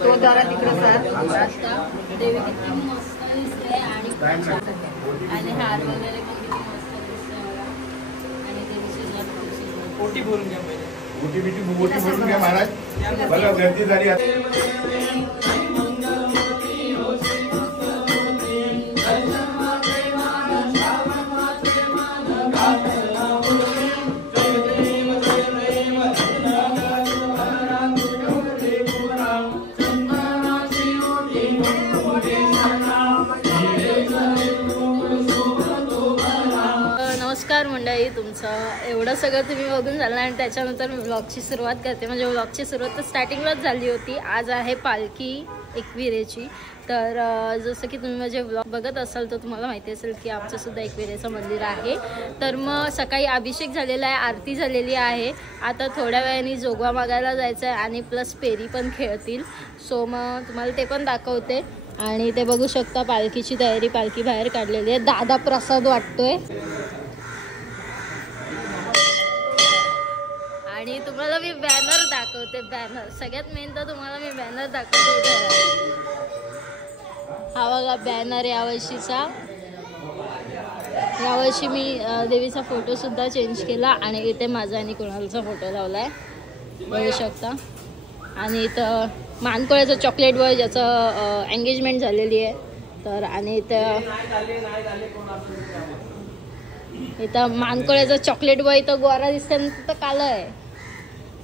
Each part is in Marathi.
तो जरा तिकडे सर देवी किती मस्त दिसते आणि हार वगैरे पण किती मस्त दिसते आणि देवीची ओटी भरून घ्या पहिले. ओटी भरून घ्या महाराज. बघा गर्दी झाली. नमस्कार मंडळी, तुमचं एवढं सगळं तुम्ही बघून झालं आणि त्याच्यानंतर मी व्लॉगची सुरुवात करते. म्हणजे व्लॉगची सुरुवात तर स्टार्टिंगलाच झाली होती. आज आहे पालखी एकविरेची. तर जसं की तुम्ही माझे व्लॉग बघत असाल तर तुम्हाला माहिती असेल की आमचंसुद्धा एकविरेचं मंदिर आहे. तर मग सकाळी अभिषेक झालेला आहे, आरती झालेली आहे. आता थोड्या वेळाने जोगवा मागायला जायचं आहे आणि प्लस पेरी पण खेळतील. सो मग तुम्हाला ते पण दाखवते. आणि ते बघू शकता पालखीची तयारी, पालखी बाहेर काढलेली आहे. दादा प्रसाद वाटतोय आणि तुम्हाला मी बॅनर दाखवते. बॅनर सगळ्यात मेन तर तुम्हाला मी बॅनर दाखवते. हा बघा बॅनर यावर्षीचा. यावर्षी मी देवीचा फोटोसुद्धा चेंज केला आणि इथे माझा आणि कुणालचा फोटो लावला आहे, बघू शकता. आणि इथं मानकोळ्याचं चॉकलेट बॉय ज्याचं एंगेजमेंट झालेली आहे. तर आणि इथं मानकोळ्याचं चॉकलेट बॉय इथं गोरा दिसतं तर कालं आहे.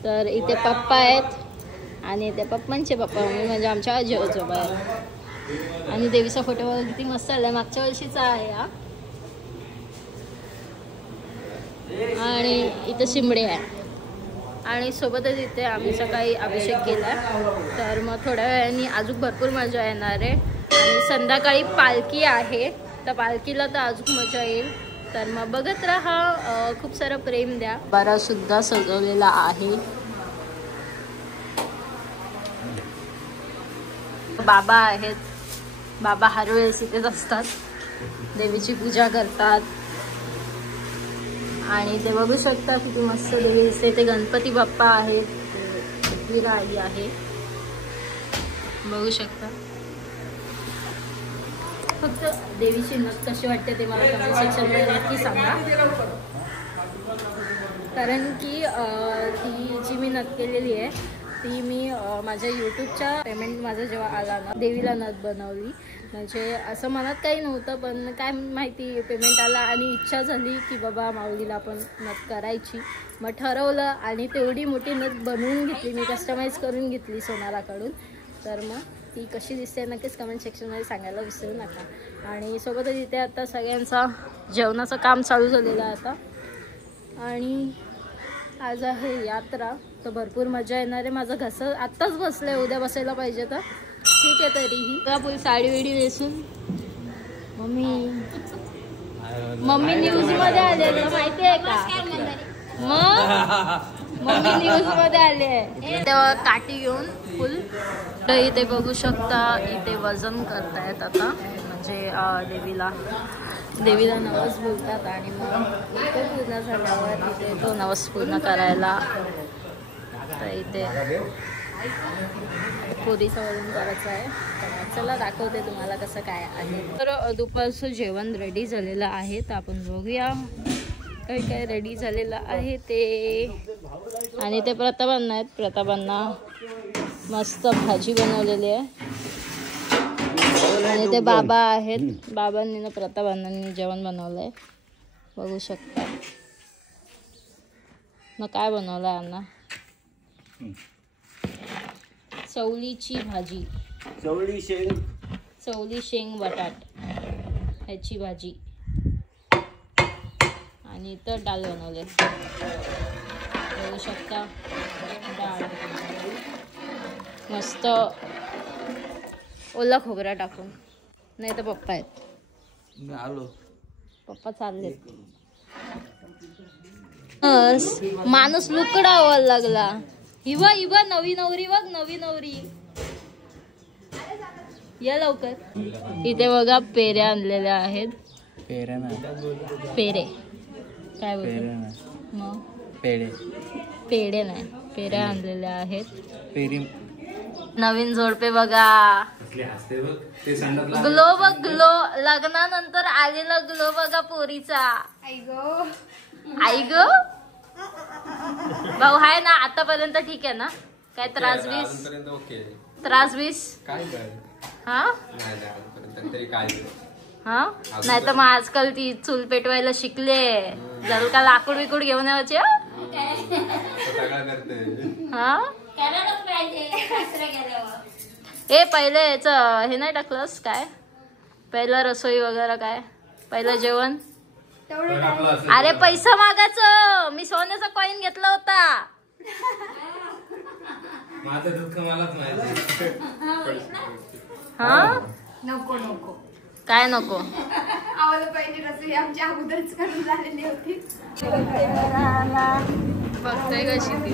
तर इथे पप्पा आहेत आणि इथे पप्पांचे पप्पा म्हणजे आमच्या आजी आजोबा आहेत. आणि देवीचा फोटो बघा किती मस्त आला, मागच्या वर्षीचा आहे हा. आणि इथं शिमडे आहे आणि सोबतच इथे आम्ही सकाळी अभिषेक केला. तर मग थोड्या वेळाने अजून भरपूर मजा येणार आहे. आणि संध्याकाळी पालखी आहे, तर पालखीला तर अजून मजा येईल. तर मग बघत राहा, खूप सारं प्रेम द्या. बारा सुद्धा सजवलेला आहे. बाबा आहेत, बाबा हर वेळेस इथेच असतात, देवीची पूजा करतात. आणि ते बघू शकता किती मस्त देवी दिसते. ते गणपती बाप्पा आहेत, एकविरा आई आहे, बघू शकता. फक्त देवीची नथ कशी वाटते ते मला कमेंट सेक्शनमध्ये नक्की सांगा. कारण की ती जी मी नथ केलेली आहे ती मी माझ्या यूट्यूबच्या पेमेंट माझा जेव्हा आला ना, देवीला नथ बनवली. म्हणजे असं मनात काही नव्हतं, पण काय माहिती पेमेंट आला आणि इच्छा झाली की बाबा माऊलीला आपण नथ करायची. मग ठरवलं आणि तेवढी मोठी नथ बनवून घेतली मी, कस्टमाइज करून घेतली सोनाराकडून. तर मग ती कशी दिसते नक्कीच कमेंट सेक्शनमध्ये सांगायला विसरू नका. आणि सोबतच इथे आता सगळ्यांचा जेवणाचं काम चालू झालेलं आहे आता. आणि आज आहे यात्रा, तर भरपूर मजा येणार आहे. माझं घसं आत्ताच बसलं आहे, उद्या बसायला पाहिजे तर ठीक आहे. तरीही फुल साडी विडी नेसून मम्मी न्यूजमध्ये आलेलं माहिती आहे का? मग मम्मी न्यूजमध्ये आले आहे तेव्हा काठी घेऊन फुल. तर इथे बघू शकता इथे वजन करतायत आता, म्हणजे देवीला नवस बोलतात आणि मग इथे पूर्ण झाल्यावर इथे तो नवस पूर्ण करायला. तर इथे पुरीचं वजन करायचं आहे. चला दाखवते तुम्हाला कसं काय आहे. तर दुपारचं जेवण रेडी झालेलं आहे, तर आपण बघूया काय काय रेडी झालेलं आहे ते. आणि ते प्रतापांना आहेत, प्रतापांना मस्त भाजी बनवलेली आहे. आणि ते बाबा आहेत, बाबांनी ना प्रतापांनी जेवण बनवलं आहे, बघू शकता. मग काय बनवलं आहे अण्णा? चवळीची भाजी, चवळी शेंग बटाट ह्याची भाजी. आणि तर डाळ बनवले, बघू शकता. डाळ मस्त ओला खोबरा टाकून. नाही तर पप्पा आहेत, पप्पा चाललेत. माणूस लुकडा व्हायला लागला. हिवा नवी नवरी बघ, नवी नवरी या लवकर. इथे बघा पेऱ्या आणलेल्या आहेत. पेरे काय बोलतो मग? पेढे नाही, पेऱ्या आणलेल्या आहेत. नवीन जोडपे बघा. ग्लो बघ ग्लो, लग्नानंतर आलेला ग्लो बघा पोरीचा. आई ग भाऊ हाय ना आतापर्यंत ठीक आहे ना? काय त्रास बीस काय हा काय हा नाही तर मग आजकाल ती चूल पेटवायला शिकले. जर का लाकूड बिकूड घेऊन यायचे हा. ए पहिले याच हे नाही टाकलंस काय? पहिलं रसोई वगैरे काय? पहिलं जेवण. अरे पैसा मागायचं. मी सोन्याचा कॉइन घेतला होता. हा नको नको काय नको. आम्हाला पहिली रसोई आमच्या अगोदरच करून झालेली होती. बघतोय कशी ती.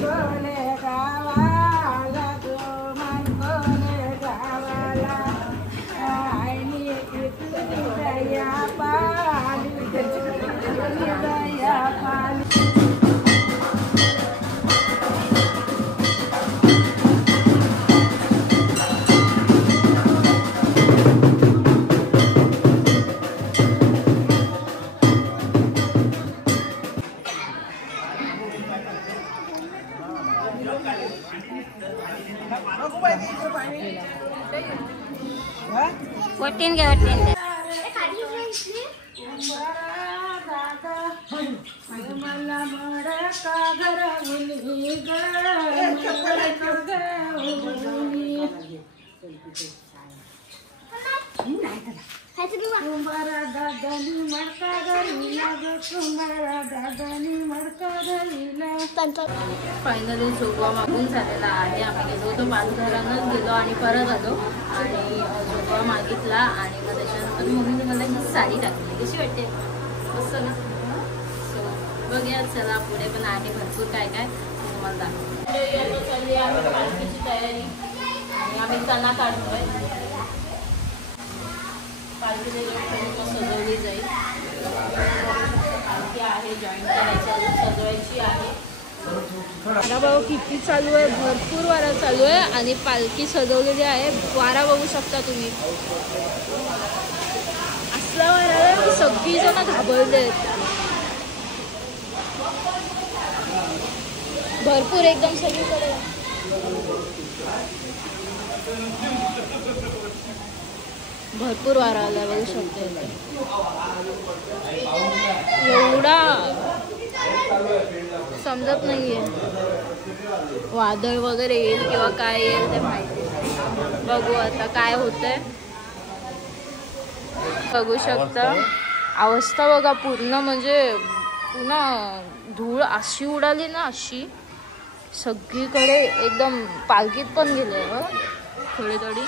वटीन घ्या वटीन घ्या. फायनली झोपवा मागून झालेला आहे. आम्ही गेलो होतो पाचघरांनाच गेलो आणि परत आलो आणि झोपवा मागितला आणि मग त्याच्यानंतर मम्मीने मला ही साडी टाकली. कशी वाटते? मस्त ना. सो बघूया चला पुढे पण आहे भरपूर काय काय तुम्हाला दाखवतो. चालली आहे पालखीची तयारी आणि आम्ही चणा काढतोय. पालखी सजवली जाईल. पालखी आहे जॉईन करायची सजवायची आहे. वारा बघा किती चालू आहे. भरपूर वारा चालू आहे आणि पालखी सजवलेली आहे. वारा बघू शकता तुम्ही. असला वारा आहे की सगळी जण घाबरले आहेत. भरपूर एकदम सगळीकडे भरपूर वारा आला बघू शकते. एवढा समजत नाहीये. वादळ वगैरे येईल किंवा काय येईल ते माहिती नाही. बघू आता काय होतंय. बघू शकता अवस्था बघा पूर्ण म्हणजे पुन्हा धूळ अशी उडाली ना अशी सगळीकडे एकदम. पालखीत पण गेले थोडी थोडी.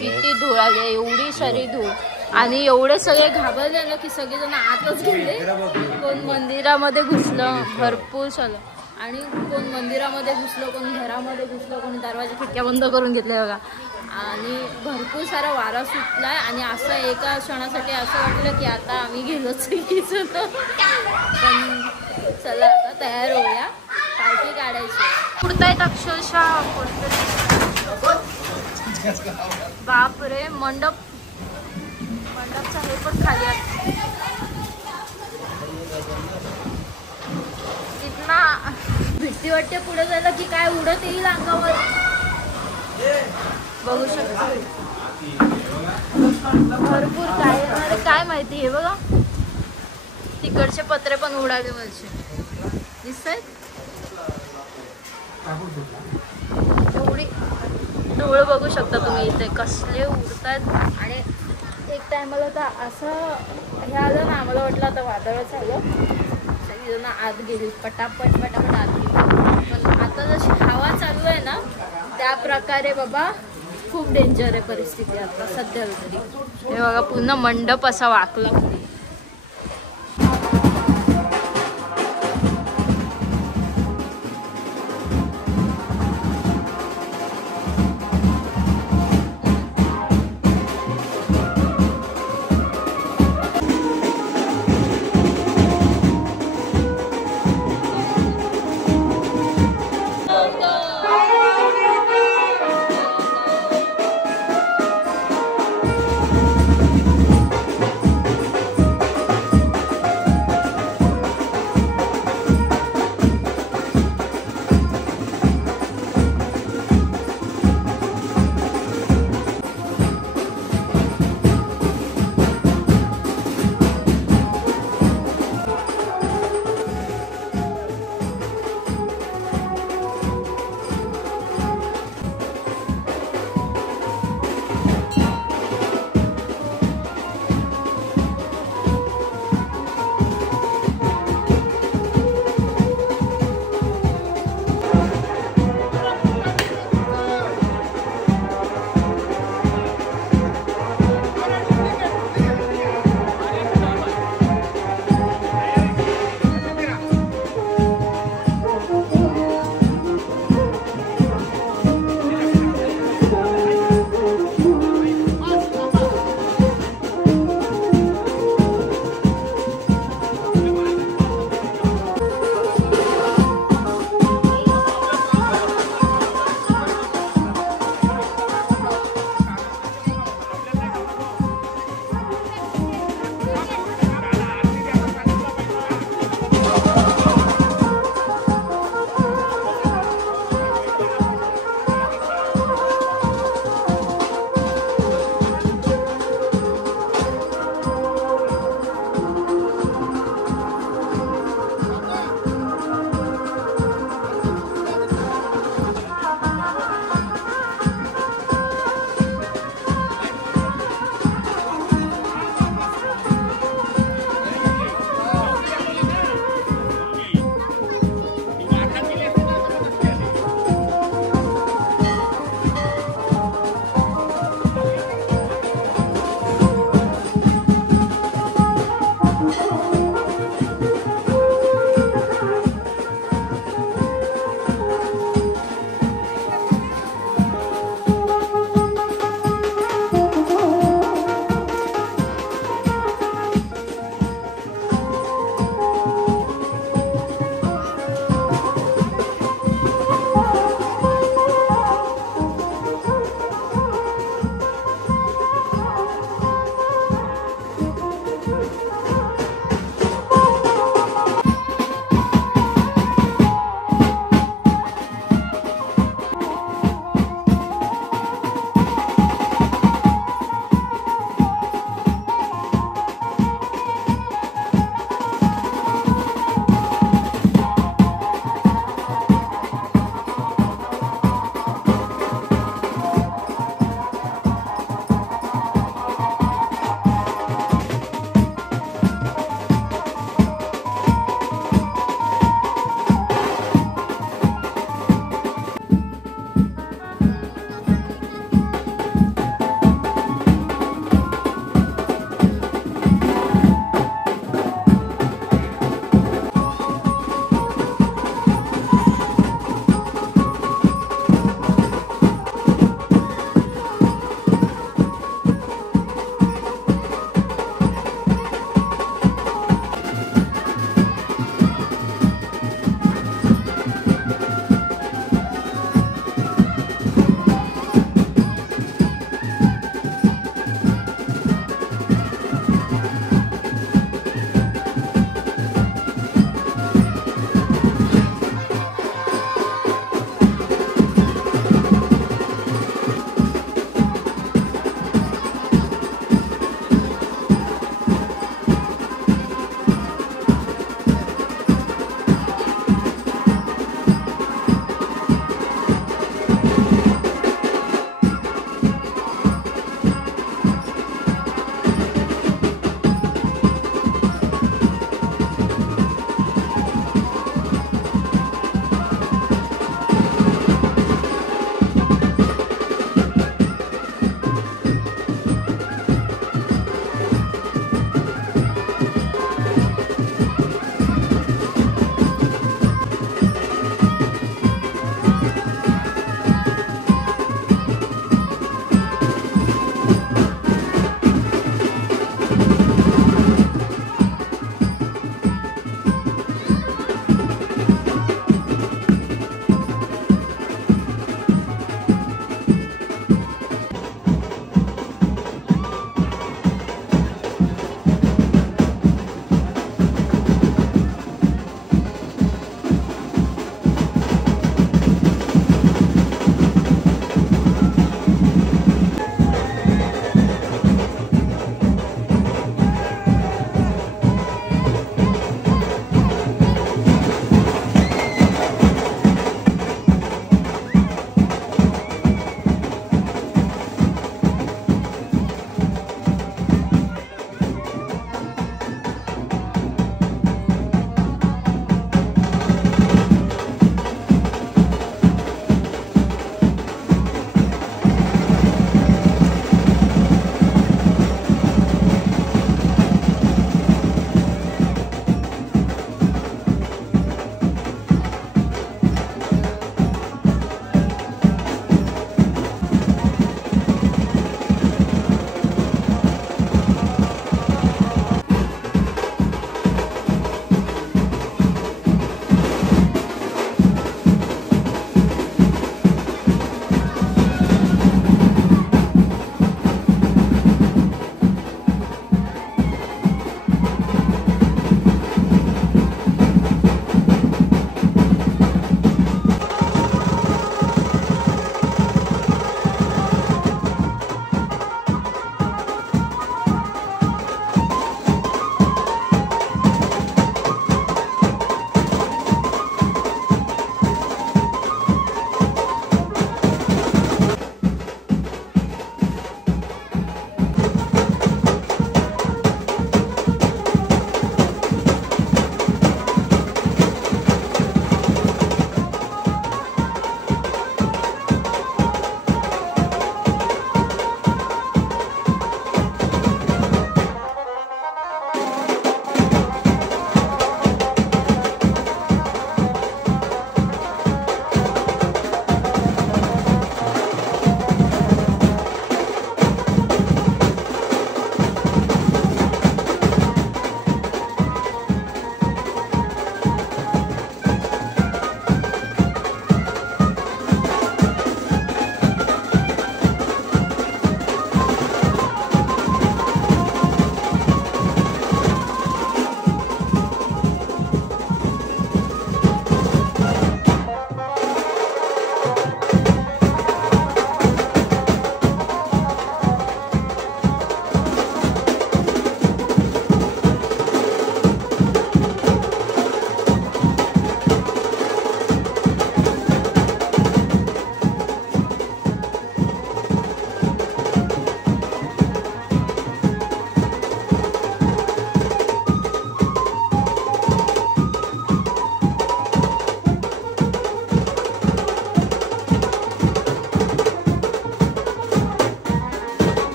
किती धूळ आली एवढी सारी धूळ आणि एवढे सगळे घाबरले ना की सगळेजण आतच गेले. कोण मंदिरामध्ये घुसलं भरपूर सगळं आणि कोण मंदिरामध्ये घुसलं कोण घरामध्ये घुसलं कोणी दरवाजा खिडक्या बंद करून घेतल्या बघा. आणि भरपूर सारा वारा सुटलाय आणि असं एका क्षणासाठी असं वाटलं की आता आम्ही गेलोच पण चला आता तयार होऊया. पालखी काढायची. उडतायत अक्षरशः. बापरे मंडपचा हे पण खाली आहे. इतना भीती वाटते पुढे जायला की काय उडत येईल अंगावर. बघू शकता भरपूर काय अरे काय माहिती. हे बघा तिकडचे पत्रे पण उडाले वरचे दिसत आहेत. एवढी धूळ बघू शकता तुम्ही इथे कसले उडतात. आणि एक टायमाला तर असं हे आलं ना आम्हाला वाटलं आता वादळच आलं. सगळीजण आत गेली पटापट पटापट आत गेली. पण आता जशी हवा चालू आहे ना त्या प्रकारे बाबा खूप डेंजर आहे परिस्थिती आता सध्या तरी. हे बघा पूर्ण मंडप असा वाकला.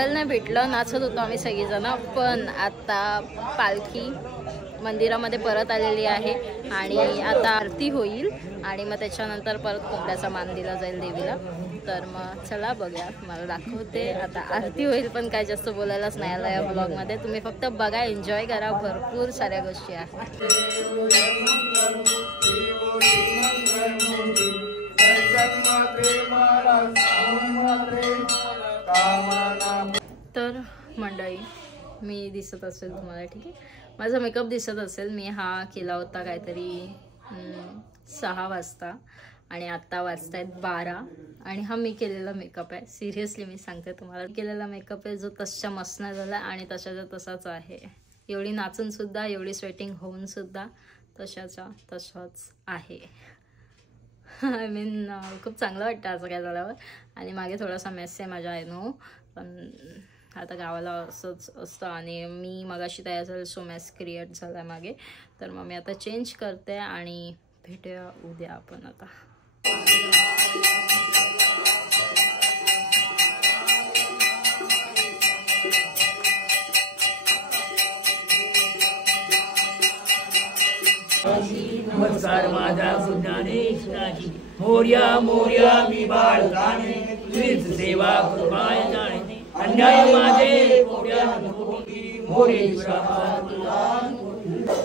बघायला नाही भेटलं, नाचत होतो आम्ही सगळीजण. पण आता पालखी मंदिरामध्ये परत आलेली आहे आणि आता आरती होईल आणि मग त्याच्यानंतर परत कोंबड्याचा मान दिला जाईल देवीला. तर मग चला बघूया, मला दाखवते. आता आरती होईल पण काय जास्त बोलायलाच नाही आलं या ब्लॉगमध्ये. तुम्ही फक्त बघा, एन्जॉय करा, भरपूर साऱ्या गोष्टी आहेत. तर मंडळी, मी दिसत असेल तुम्हाला, ठीक आहे, माझा मेकअप दिसत असेल. मी हा केला होता काहीतरी 6 वाजता आणि आत्ता वाजतायत 12 आणि हा मी केलेला मेकअप आहे. सिरियसली मी सांगते तुम्हाला, केलेला मेकअप आहे जो तसच्या मस्त नाही झाला आणि तशाचा तसाच आहे. एवढी नाचून सुद्धा, एवढी स्वेटिंग होऊन सुद्धा तशाचा तसाच आहे. आय मीन खूप चांगलं वाटतं असं काय झाल्यावर. आणि मागे थोडासा मेस आहे माझ्या नो, पण आता गावाला असंच असतं आणि मी मगाशी तयार झालं, सो मेस क्रिएट झाला आहे मागे. तर मग मी आता चेंज करते आणि भेटूया उद्या आपण आता. नमस्कार माझा ज्ञानेश्वराची, मोर्या मोर्या मी बाळकाने, तुझीच सेवा कृपाय जाणे, अन्याय माझे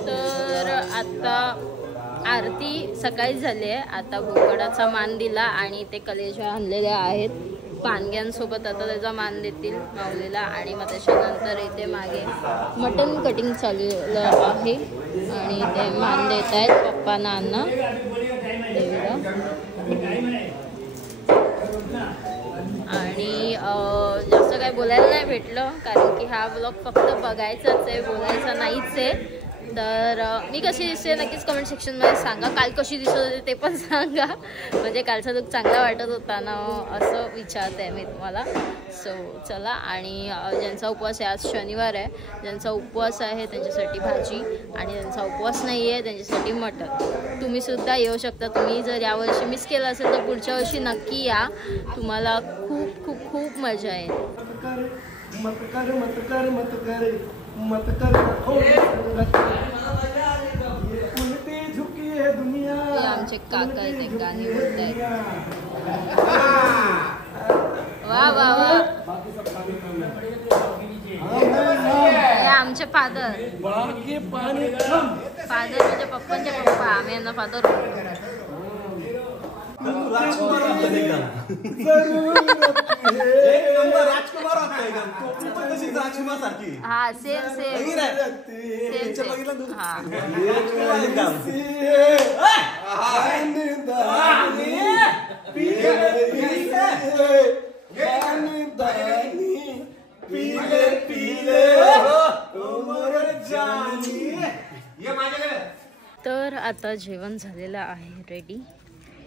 तर आता आरती सकाळी झाली आहे. आता बोकडाचा मान दिला आणि ते कलेजा आणलेले आहेत पानग्यांसोबत. आता त्याचा मान देतील माऊलीला आणि मग त्याच्यानंतर इथे मागे मटन कटिंग चाललेलं आहे आणि ते मान देत आहेत पप्पा नाना देवीला. आणि जास्त काय बोलायला नाही भेटलं कारण की हा ब्लॉग फक्त बघायचाच आहे, बोलायचा नाहीच आहे. तर मी कशी दिसते नक्कीच कमेंट सेक्शनमध्ये सांगा. काल कशी दिसत होते ते पण सांगा, म्हणजे कालचा लुक चांगला वाटत होता ना असं विचारते मी तुम्हाला. सो चला. आणि ज्यांचा उपवास आहे, आज शनिवार आहे, ज्यांचा उपवास आहे त्यांच्यासाठी भाजी आणि ज्यांचा उपवास नाही आहे त्यांच्यासाठी मटण. तुम्हीसुद्धा येऊ शकता. तुम्ही जर यावर्षी मिस केलं असेल तर पुढच्या वर्षी नक्की या, तुम्हाला खूप खूप खूप मजा येईल. आमचे काका आहेत, एक गाणी बोलत आहेत. वा वा वा. हे आमचे फादर म्हणजे पप्पांचे पप्पा, आम्ही यांना फादर. हा सेम सेम तर आता जेवण झालेलं आहे रेडी.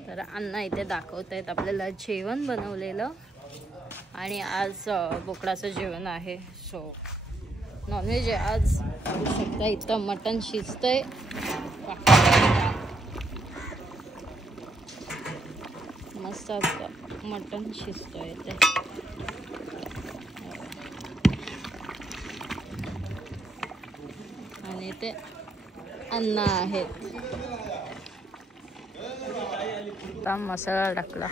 तर अण्णा इथे दाखवत आहेत आपल्याला जेवण बनवलेलं आणि आज बोकडाचं जेवण आहे. सो नॉनव्हेज आहे आज. बघू शकता इथं मटण शिजतंय, मस्त असतं मटण शिजतंय ते. आणि ते अण्णा आहेत. मसाला टाकला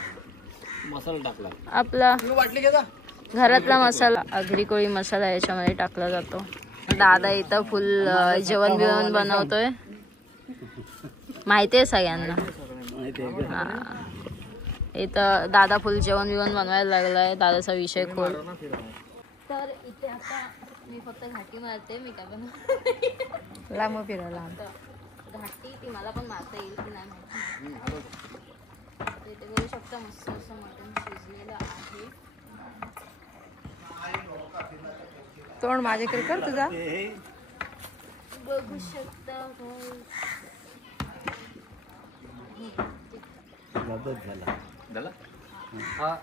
आपला घरातला मसाला, आगरी कोळी मसाला याच्यामध्ये टाकला जातो. दादा इथं फुल जेवण बिवण बनवतोय, माहिती आहे सगळ्यांना. हा, इथं दादा फुल जेवण बिवण बनवायला लागलाय. दादाचा विषय खोल. तर इथे आता मी फक्त घाटी मारते. मी काय बनव लांब फिरायला घाटी ती मला पण मारता येईल की नाही माहिती. इथे बघू शकता मस्त असं मटण शिजलेलं आहे. तोंड माझ्याकडे कर तुझा. बघू शकता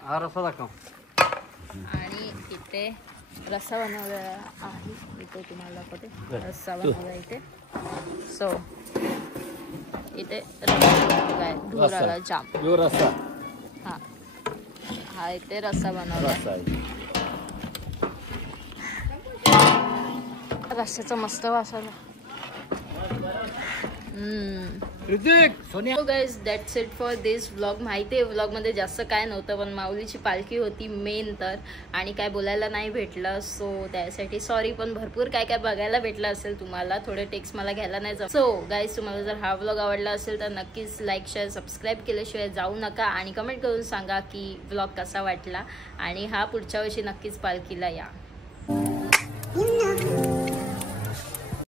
हा रस्सा दाखव. आणि इथे रस्सा बनवलेला आहे. इथे तुम्हाला दाखवते रस्सा बनवला इथे. सो इथे रस्सा ढोराला जाम रस्सा. हा हा इथे रस्सा बनवला. रस्त्याचा मस्त वास आला. So guys that's it for this vlog. माहिती आहे व्लॉगमध्ये जास्त काय नव्हतं, पण माऊलीची पालखी होती मेन तर, आणि काय बोलायला नाही भेटलं, सो त्यासाठी सॉरी. पण भरपूर काय काय बघायला भेटलं असेल तुम्हाला, थोडे टेक्स्ट मला घ्यायला नाही जमलं. सो गाईज तुम्हाला जर हा व्लॉग आवडला असेल तर नक्कीच लाईक शेअर सबस्क्राईब केल्याशिवाय जाऊ नका, आणि कमेंट करून सांगा की व्लॉग कसा वाटला, आणि हा पुढच्या वर्षी नक्कीच पालखीला या.